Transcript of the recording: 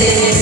say